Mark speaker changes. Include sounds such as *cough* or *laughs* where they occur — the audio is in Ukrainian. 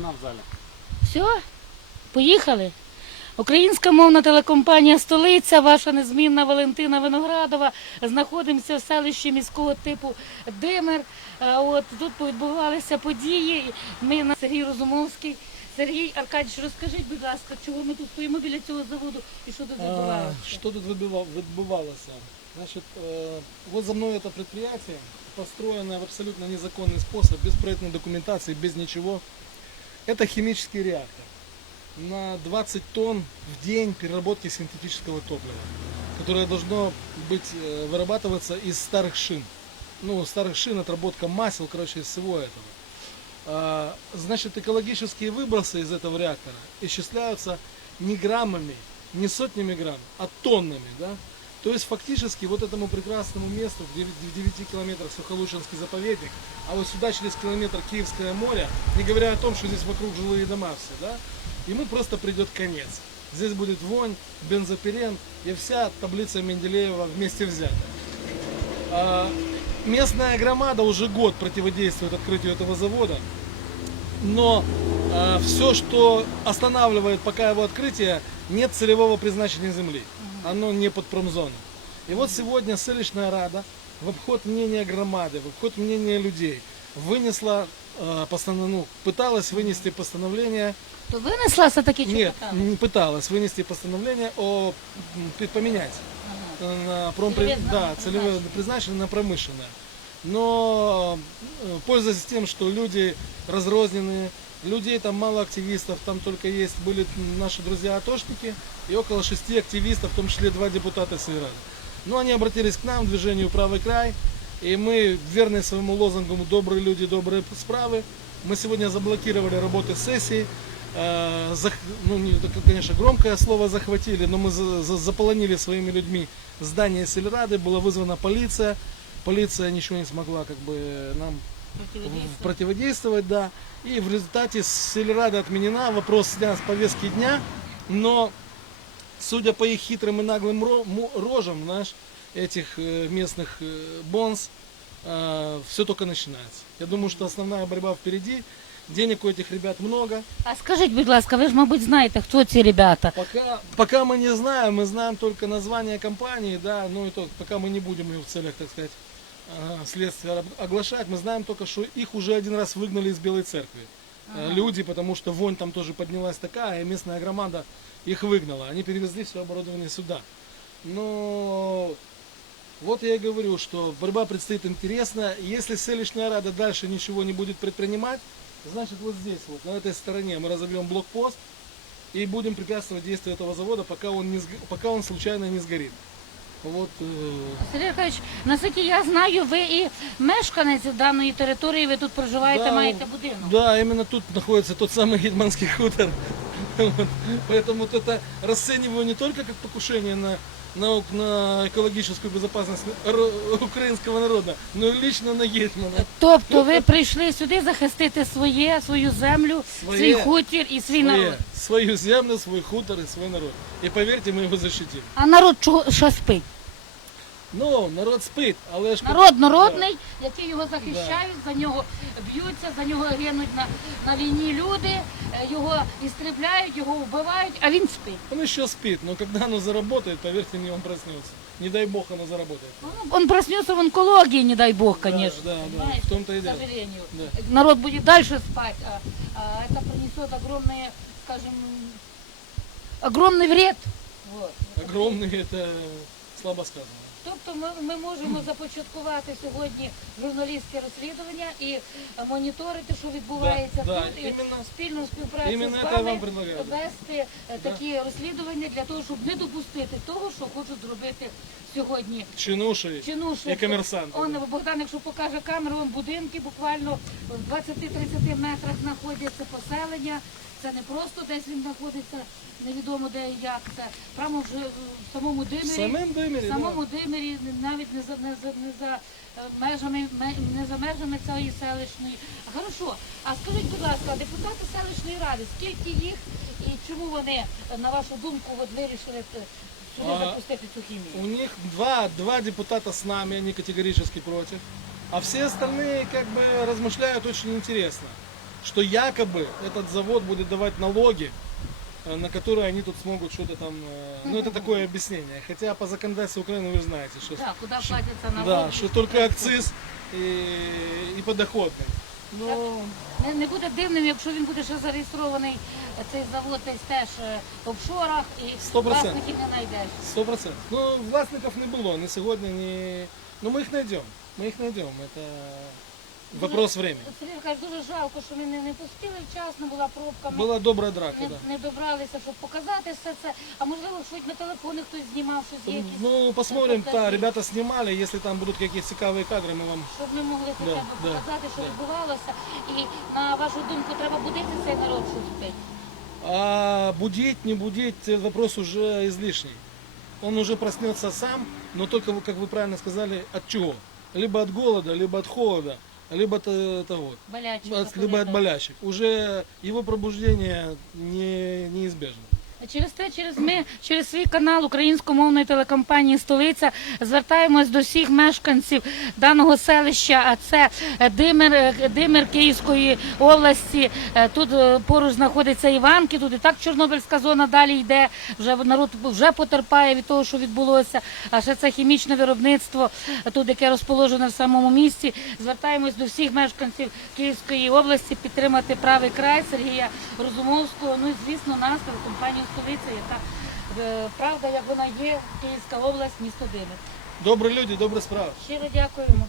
Speaker 1: тишина в залі.
Speaker 2: Все, поїхали. Українська мовна телекомпанія Столиця, ваша незмінна Валентина Виноградова. Знаходимося в селищі міського типу Димир. А От тут відбувалися події. Ми на Сергій Розумовський. Сергій Аркадійович, розкажіть, будь ласка, чого ми тут стоїмо біля цього заводу і що тут
Speaker 3: А,
Speaker 2: відбувається?
Speaker 3: Что тут выбива- відбувалося? Значит, э, вот за мной это предприятие, построенное в абсолютно незаконный способ, без проектной документации, без ничего. Это химический реактор на 20 тонн в день переработки синтетического топлива, которое должно быть, э, вырабатываться из старых шин. Ну, старых шин, отработка масел, короче, из всего этого. А, Значит, экологические выбросы из этого реактора исчисляются не граммами, не сотнями грамм, а тоннами, да? То есть фактически вот этому прекрасному месту в 9, в 9 километрах Сухолучинский заповедник, а вот сюда через километр Киевское море, не говоря о том, что здесь вокруг жилые дома все, да, ему просто придет конец. Здесь будет вонь, бензопирен и вся таблица Менделеева вместе взята. А, Местная громада уже год противодействует открытию этого завода, но все, что останавливает пока его открытие, нет целевого презначения земли. Оно не под промзоной. И вот сегодня селищная рада в обход мнения громады, в обход мнения людей вынесла э, постанов- ну, пыталась вынести постановление
Speaker 2: То винесла все таки чи
Speaker 3: нет,
Speaker 2: питала?
Speaker 3: не пыталась вынести постановление о поменять э, на промпри... Да, целевое призначение на промышленное. Но э, пользуясь тем, что люди разрозненные, людей там мало активистов, там только есть были наши друзья-атошники и около шести активистов, в том числе два депутата Сейрада. Но они обратились к нам, движению «Правый край», и мы, верные своему лозунгу «Добрые люди, добрые справы», мы сегодня заблокировали работы сессии, Э, зах- ну, не, это, конечно, громкое слово захватили, но мы за- за- заполонили своими людьми здание Сельрады, была вызвана полиция, полиция ничего не смогла как бы нам в- противодействовать, да, и в результате Сельрада отменена, вопрос снят с повестки дня, но судя по их хитрым и наглым ро- му- рожам, знаешь, этих э, местных э, бонс, все только начинается. Я думаю, что основная борьба впереди, денег у этих ребят много,
Speaker 2: А скажіть, будь ласка, ви ж, мабуть, знаєте, хто ці ребята?
Speaker 3: Пока, пока мы не знаем, мы знаем только название компании, да, ну и то, пока мы не будем ее в целях, так сказать, ага, следствия об- оглашать, мы знаем только, что их уже один раз выгнали из Белой Церкви. Э, Люди, потому что вонь там тоже поднялась такая, и местная громада их выгнала. Они перевезли все оборудование сюда. Но вот я и говорю, что борьба предстоит интересная. Если селищная рада дальше ничего не будет предпринимать, значит вот здесь вот, на этой стороне мы разобьем блокпост и будем препятствовать действию этого завода, пока он, не пока он случайно не сгорит. Вот, э,
Speaker 2: Сергій Аркадійович, наскільки я знаю, ви і мешканець даної території, ви тут проживаєте,
Speaker 3: Да,
Speaker 2: маєте будинок.
Speaker 3: Да, именно тут находится тот самый Гетманский хутор. *laughs* Вот. Поэтому вот это расцениваю не только как покушение на, на, на экологическую безопасность украинского народа, но лично на Гетмана.
Speaker 2: Тобто ви прийшли сюди захистити своє, свою землю,
Speaker 3: Своє.
Speaker 2: свій хутір і свій народ.
Speaker 3: Свою землю, свой хутор и свой народ. И поверьте, мы его защитим.
Speaker 2: А народ чого що спить?
Speaker 3: Ну, народ спит, але ж...
Speaker 2: Народ народний, які його захищають, за нього б'ються, за нього гинуть на, на війні люди, його істребляють, його вбивають, а він спить.
Speaker 3: Он еще спит, но когда оно заработает, поверьте мне, он проснется. Не дай бог оно заработает.
Speaker 2: Ну, Он проснется в онкологии, не дай бог, конечно.
Speaker 3: Да, да, да,
Speaker 2: Понимаете,
Speaker 3: в том-то и
Speaker 2: к
Speaker 3: дело.
Speaker 2: сожалению.
Speaker 3: Да.
Speaker 2: Народ будет дальше спать, а, а это принесет огромные, скажем, огромный вред. Вот.
Speaker 3: Огромный, это слабо сказано.
Speaker 2: Тобто ми, ми можемо започаткувати сьогодні журналістське розслідування і е, моніторити, що відбувається
Speaker 3: Да, да,
Speaker 2: тут, і
Speaker 3: іменно-
Speaker 2: спільну співпрацю
Speaker 3: іменно
Speaker 2: з вами
Speaker 3: вам предлагаю, да.
Speaker 2: е, такі розслідування для того, щоб не допустити того, що хочуть зробити сьогодні
Speaker 3: Чинуши
Speaker 2: чинуші.
Speaker 3: і комерсанти.
Speaker 2: Он Богдан, якщо покаже камеру, будинки буквально в 20-30 метрах знаходяться поселення. Це не просто десь він знаходиться, невідомо де і як це. Прямо вже в самому
Speaker 3: В
Speaker 2: Димирі.
Speaker 3: самим Димирі,
Speaker 2: В самому Димирі, навіть не за не за не за е, межами ме- не за межами цієї селищної. Хорошо. А скажіть, будь ласка, депутати селищної ради, скільки їх і чому вони, е, на вашу думку, от вирішили е, сюди
Speaker 3: А,
Speaker 2: запустити цю хімію?
Speaker 3: У них два, два депутата с нами, они категорически против. А все остальные как бы размышляют очень интересно. что якобы этот завод будет давать налоги, э, на которые они тут смогут что-то там... э, Ну, это такое объяснение. Хотя по законодательству Украины вы же знаете, что...
Speaker 2: Так, куди платяться налоги?
Speaker 3: Да, что только акциз и, и подоходный. Ну,
Speaker 2: Не, не буде дивним, якщо він буде ще зареєстрований е, цей завод десь теж е, в офшорах і
Speaker 3: Сто процентів.
Speaker 2: власників не знайдеш.
Speaker 3: сто процентов. Ну, властников не было ни сегодня, ни... Но мы их найдем. Мы их найдем. Это вопрос времени.
Speaker 2: От Сергій каже, дуже жалко, що ми не, не пустили вчасно, була пробка. Ми
Speaker 3: Была добрая драка,
Speaker 2: не,
Speaker 3: да.
Speaker 2: не добралися, щоб показати все це. А можливо, щось на телефони хтось знімав, щось є якісь.
Speaker 3: Ну, посмотрим,
Speaker 2: репортажі,
Speaker 3: да, ребята снимали, если там будут какие-то цікавые кадры, мы вам...
Speaker 2: Щоб ми могли хоча б
Speaker 3: да,
Speaker 2: показати, що
Speaker 3: да.
Speaker 2: відбувалося. І на вашу думку, треба будити цей народ, що спить.
Speaker 3: А будить, не будить, этот вопрос уже излишний. Он уже проснется сам, но только, как вы правильно сказали, от чего? Либо от голода, либо от холода, либо от того,
Speaker 2: Боляче.
Speaker 3: от- либо от болящих. Уже его пробуждение не, неизбежно.
Speaker 2: Через те, через ми, через свій канал українськомовної телекомпанії Столиця звертаємось до всіх мешканців даного селища. А це е, Димир, е, Димир Київської області. Е, Тут поруч знаходиться Іванки. Тут і так Чорнобильська зона далі йде. Вже народ вже потерпає від того, що відбулося. А ще це хімічне виробництво, тут яке розположене в самому місті. Звертаємось до всіх мешканців Київської області підтримати правий край Сергія Розумовського. Ну і звісно, нас телекомпанію столиця, яка е, правда, як вона є, Київська область, місто Димир.
Speaker 3: Добрые люди, добрые справы.
Speaker 2: Щиро дякуємо.